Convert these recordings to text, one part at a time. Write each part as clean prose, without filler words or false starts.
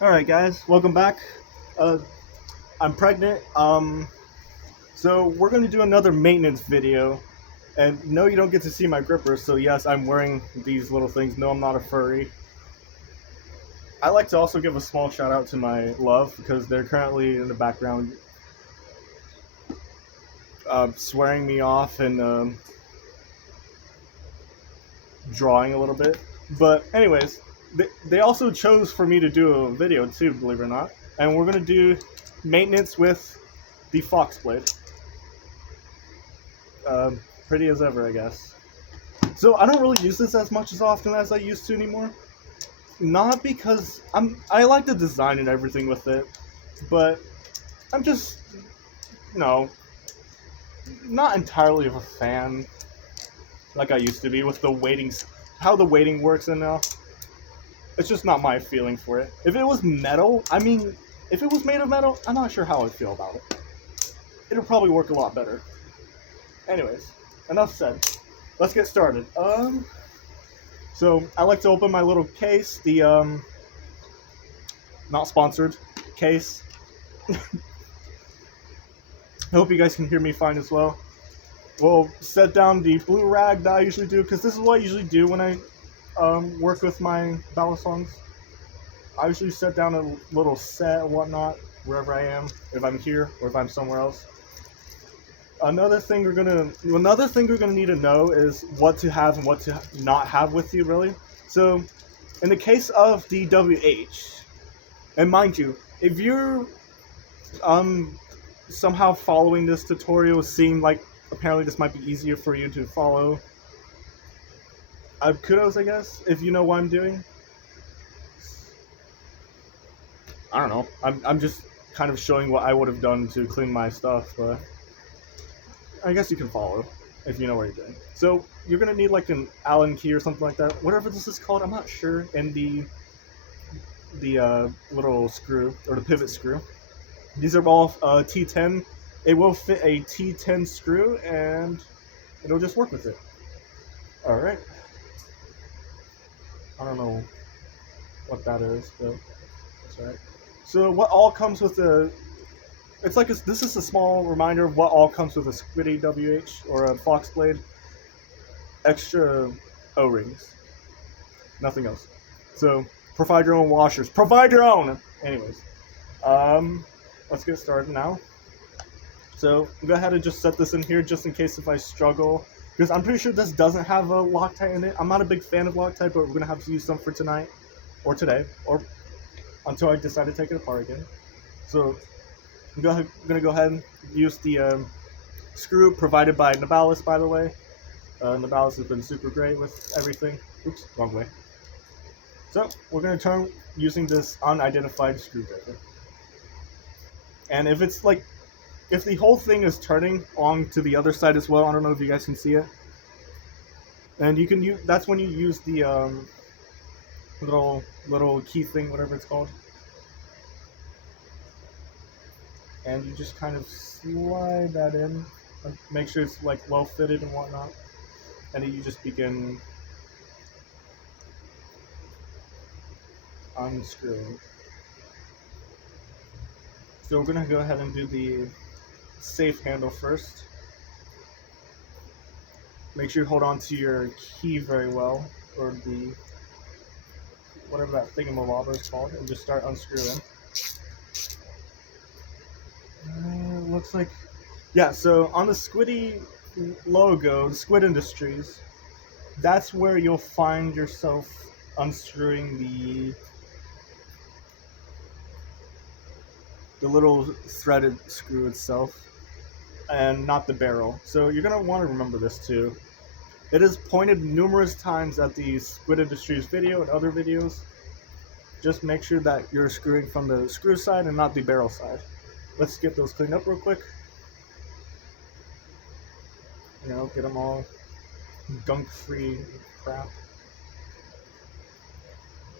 All right, guys, welcome back. Uh, I'm pregnant. So we're gonna do another maintenance video, and no, you don't get to see my grippers. So yes, I'm wearing these little things. No, I'm not a furry. I like to also give a small shout out to my love because they're currently in the background, swearing me off and drawing a little bit. But anyways, they also chose for me to do a video too, believe it or not. And we're gonna do maintenance with the Fox Blade. Pretty as ever, I guess. So I don't really use this as much as often as I used to anymore. Not because I like the design and everything with it, but I'm just you know not entirely of a fan like I used to be with the weighting, how the weighting works and now. It's just not my feeling for it. If it was metal, I mean, if it was made of metal, I'm not sure how I'd feel about it. It'll probably work a lot better. Anyways, enough said. Let's get started. So I like to open my little case, the not sponsored case. I hope you guys can hear me fine as well. We'll set down the blue rag that I usually do, because this is what I usually do when I work with my ballad songs. I usually set down a little set and whatnot wherever I am, if I'm here or if I'm somewhere else. Another thing we're gonna need to know is what to have and what to not have with you, really. So, in the case of the WH, and mind you, if you're somehow following this tutorial, seeing like apparently this might be easier for you to follow, kudos, I guess, if you know what I'm doing. I don't know. I'm just kind of showing what I would have done to clean my stuff, but I guess you can follow if you know what you're doing. So you're gonna need like an Allen key or something like that, whatever this is called. I'm not sure. And the little screw or the pivot screw. These are all T10. It will fit a T10 screw, and it'll just work with it. All right. I don't know what that is, but that's all right. So what all comes with the? It's like this is a small reminder of what all comes with a Squiddy WH or a Fox Blade. Extra O-rings. Nothing else. So provide your own washers. Provide your own. Anyways, let's get started now. So go ahead and just set this in here just in case if I struggle, because I'm pretty sure this doesn't have a Loctite in it. I'm not a big fan of Loctite, but we're gonna have to use some for tonight, or today, or until I decide to take it apart again. So I'm gonna go ahead and use the screw provided by Nabalis, by the way. Nabalis has been super great with everything. Oops, wrong way. So we're gonna turn using this unidentified screwdriver. And if it's like, if the whole thing is turning on to the other side as well, I don't know if you guys can see it. And you can use, that's when you use the little key thing, whatever it's called. And you just kind of slide that in, make sure it's like well fitted and whatnot. And then you just begin unscrewing. So we're gonna go ahead and do the safe handle first. Make sure you hold on to your key very well, or the whatever that thingamabobber is called, and just start unscrewing. Looks like, yeah. So on the Squiddy logo, Squid Industries, that's where you'll find yourself unscrewing the little threaded screw itself, and not the barrel. So you're gonna want to remember this too. It is pointed numerous times at the Squid Industries video and other videos. Just make sure that you're screwing from the screw side and not the barrel side. Let's get those cleaned up real quick. You know, get them all gunk-free crap.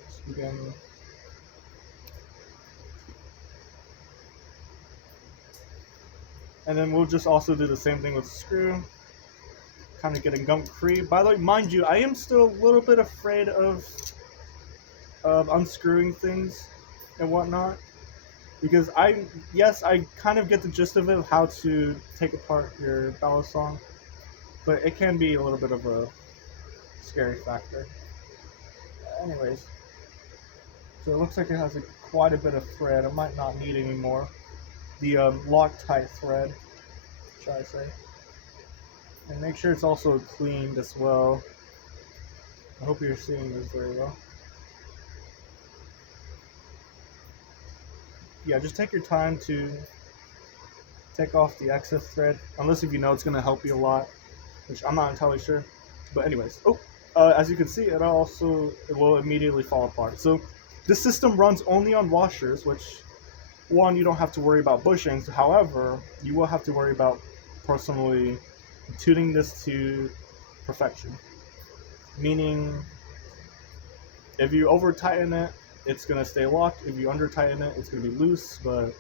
Let's begin. And then we'll just also do the same thing with the screw. Kind of getting gunk-free. By the way, mind you, I am still a little bit afraid of unscrewing things. and whatnot. Because yes, I kind of get the gist of it, of how to take apart your ballad song, but it can be a little bit of a scary factor. Anyways, so it looks like it has quite a bit of thread. I might not need any more. The Loctite thread, shall I say. And make sure it's also cleaned as well. I hope you're seeing this very well. Yeah, just take your time to take off the excess thread, unless if you know it's going to help you a lot, which I'm not entirely sure. But anyways, as you can see, it will immediately fall apart. So this system runs only on washers, which one, you don't have to worry about bushings. However, you will have to worry about personally tuning this to perfection. Meaning, if you over tighten it, it's gonna stay locked. If you under tighten it, it's gonna be loose. But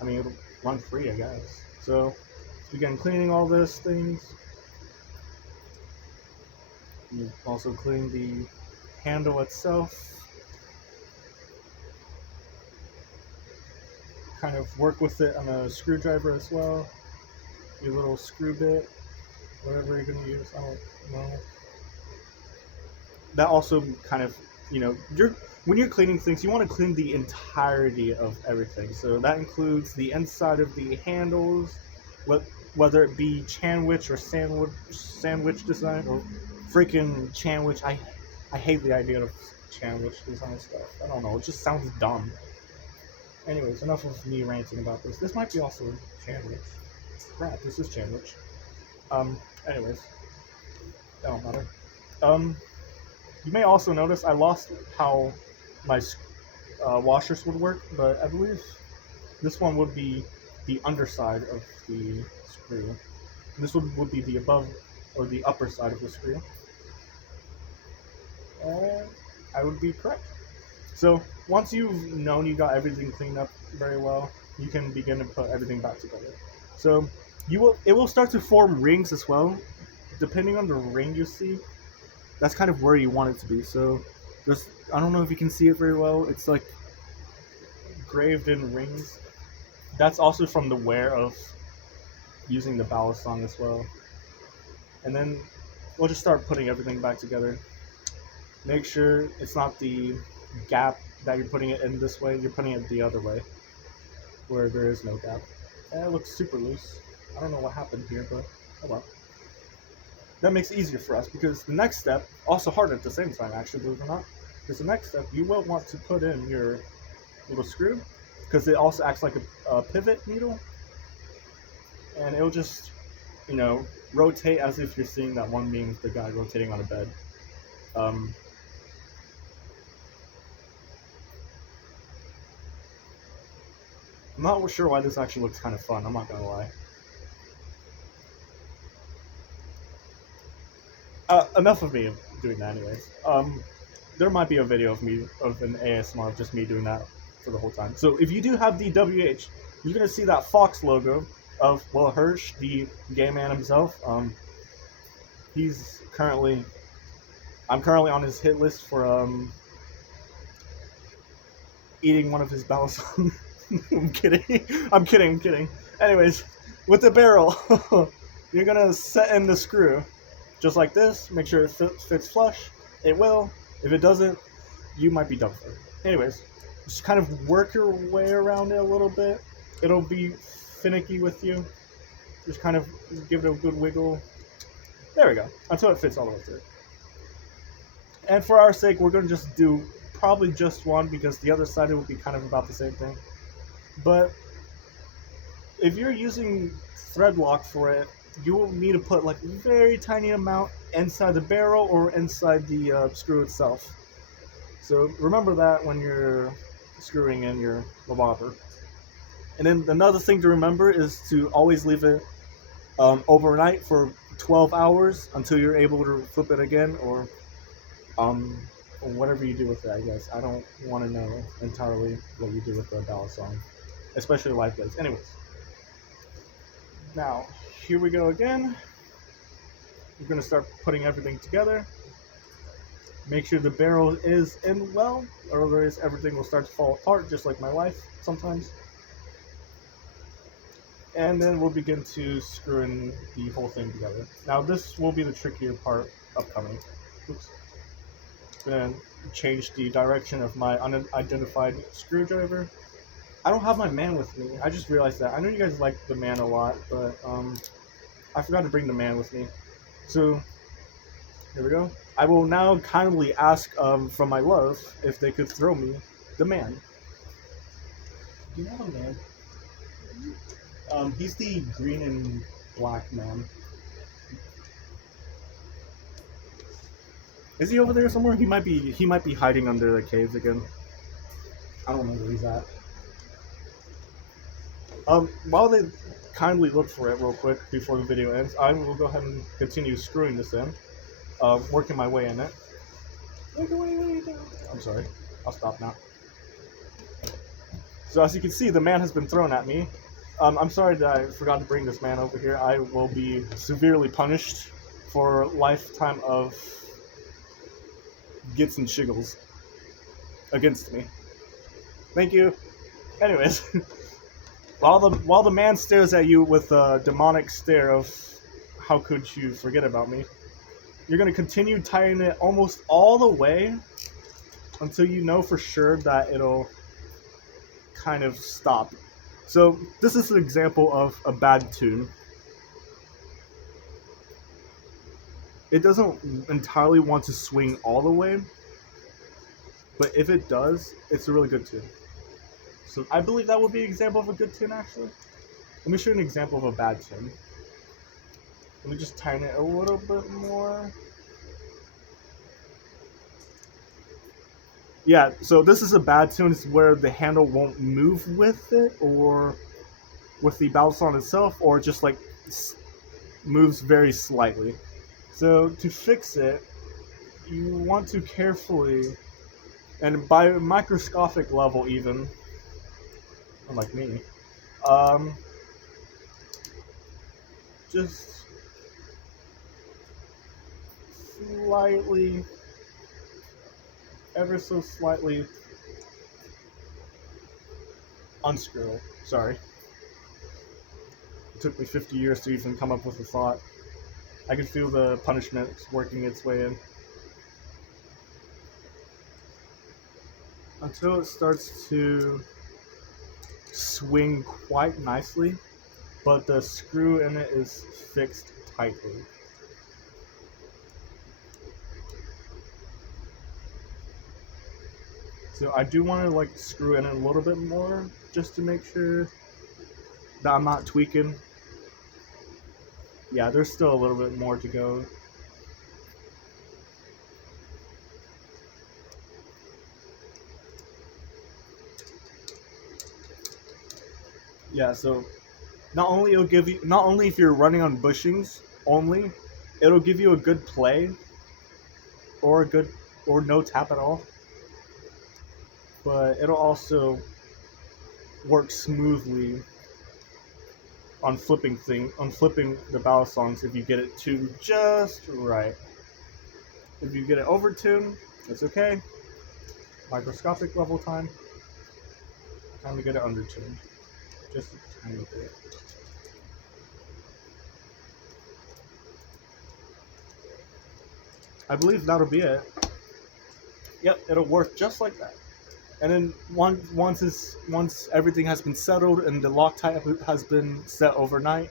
I mean, it'll run free, I guess. So begin cleaning all these things. You also clean the handle itself. Kind of work with it on a screwdriver as well. Your little screw bit, whatever you're gonna use. I don't know. That also kind of, when you're cleaning things, you want to clean the entirety of everything. So that includes the inside of the handles, whether it be Chanwich or sandwich design or freaking Chanwich. I hate the idea of Chanwich design stuff. I don't know. It just sounds dumb. Anyways, enough of me ranting about this. This might be also Chanwich. Crap, this is Chanwich. Anyways, that don't matter. You may also notice I lost how my washers would work, but I believe this one would be the underside of the screw. And this would be the above or the upper side of the screw. And I would be correct. So once you've known you got everything cleaned up very well, you can begin to put everything back together. So it will start to form rings as well. Depending on the ring you see, that's kind of where you want it to be. So I don't know if you can see it very well. It's like graved in rings. That's also from the wear of using the ballast song as well. And then we'll just start putting everything back together. Make sure it's not the gap that you're putting it in this way. You're putting it the other way, where there is no gap. And it looks super loose. I don't know what happened here, but oh well. That makes it easier for us because the next step, also hard at the same time actually, believe it or not, because the next step you will want to put in your little screw, because it also acts like a pivot needle, and it'll just, rotate as if you're seeing that one meme with the guy rotating on a bed. I'm not sure why this actually looks kind of fun, I'm not gonna lie. Enough of me doing that anyways. There might be a video of an ASMR of just me doing that for the whole time. So if you do have the WH, you're gonna see that Fox logo of Will Hirsch, the gay man himself. I'm currently on his hit list for eating one of his bells. I'm kidding. Anyways, with the barrel, you're gonna set in the screw, just like this. Make sure it fits flush. It will. If it doesn't, you might be done for. Anyways, just kind of work your way around it a little bit. It'll be finicky with you. Just kind of give it a good wiggle. There we go. Until it fits all the way through. And for our sake, we're going to just do probably just one because the other side it will be kind of about the same thing. But if you're using thread lock for it, you will need to put like a very tiny amount inside the barrel or inside the screw itself. So remember that when you're screwing in your revolver. And then another thing to remember is to always leave it overnight for 12 hours until you're able to flip it again, or whatever you do with it, I guess. I don't want to know entirely what you do with the ballast song, especially live blades. Anyways, now here we go again. We're going to start putting everything together. Make sure the barrel is in well, or otherwise everything will start to fall apart, just like my life sometimes. And then we'll begin to screw in the whole thing together. Now this will be the trickier part upcoming. Oops. Gonna change the direction of my unidentified screwdriver. I don't have my man with me. I just realized that. I know you guys like the man a lot, but I forgot to bring the man with me. So here we go. I will now kindly ask from my love if they could throw me the man. Do you have a man? He's the green and black man. Is he over there somewhere? He might be. He might be hiding under the caves again. I don't know where he's at. While they kindly look for it real quick before the video ends, I will go ahead and continue screwing this in, working my way in it. I'm sorry. I'll stop now. So as you can see, the man has been thrown at me. I'm sorry that I forgot to bring this man over here. I will be severely punished for a lifetime of gits and shiggles against me. Thank you. Anyways, while the man stares at you with a demonic stare of how could you forget about me, you're gonna continue tying it almost all the way until you know for sure that it'll kind of stop. So this is an example of a bad tune. It doesn't entirely want to swing all the way, but if it does, it's a really good tune. So I believe that would be an example of a good tune, actually. Let me show you an example of a bad tune. Let me just tighten it a little bit more. Yeah, so this is a bad tune. It's where the handle won't move with it, or with the bounce on itself, or just like moves very slightly. So to fix it, you want to carefully, and by a microscopic level even, unlike me, just slightly, ever so slightly unscrew it. Sorry. It took me 50 years to even come up with a thought. I can feel the punishment working its way in. Until it starts to swing quite nicely, but the screw in it is fixed tightly. So I do want to like screw in it a little bit more just to make sure that I'm not tweaking. Yeah, there's still a little bit more to go. Yeah, so not only it'll give you, not only if you're running on bushings only, it'll give you a good play or a good or no tap at all. But it'll also work smoothly on flipping the ballad songs if you get it tuned just right. If you get it overtuned, it's okay. Microscopic level time. Time to get it undertuned. Just a tiny bit. I believe that'll be it. Yep, it'll work just like that. And then once everything has been settled and the Loctite has been set overnight,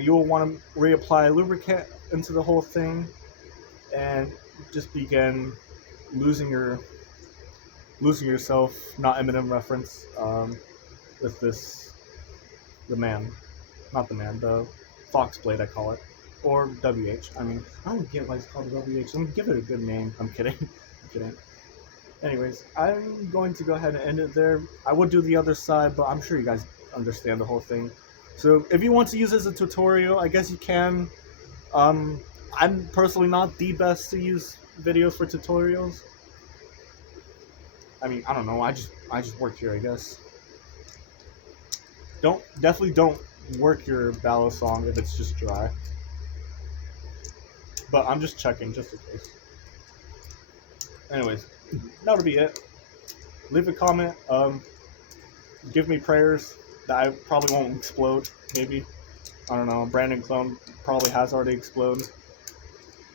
you'll want to reapply lubricant into the whole thing, and just begin losing yourself. Not Eminem reference. With the Fox Blade, I call it, or WH. I mean, I don't get why it's called WH. Let me give it a good name. I'm kidding. I'm kidding. Anyways, I'm going to go ahead and end it there. I would do the other side, but I'm sure you guys understand the whole thing. So if you want to use it as a tutorial, I guess you can. I'm personally not the best to use videos for tutorials. I mean, I don't know. I just work here, I guess. Definitely don't work your ballad song if it's just dry. But I'm just checking just in case. Anyways, that'll be it. Leave a comment. Give me prayers that I probably won't explode. Maybe, I don't know. Brandon Clone probably has already exploded,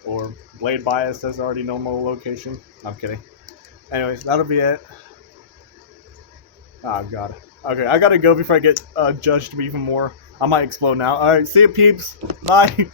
or Blade Bias has already no more location. I'm kidding. Anyways, that'll be it. Oh god. Okay, I gotta go before I get judged even more. I might explode now. All right, see you, peeps. Bye.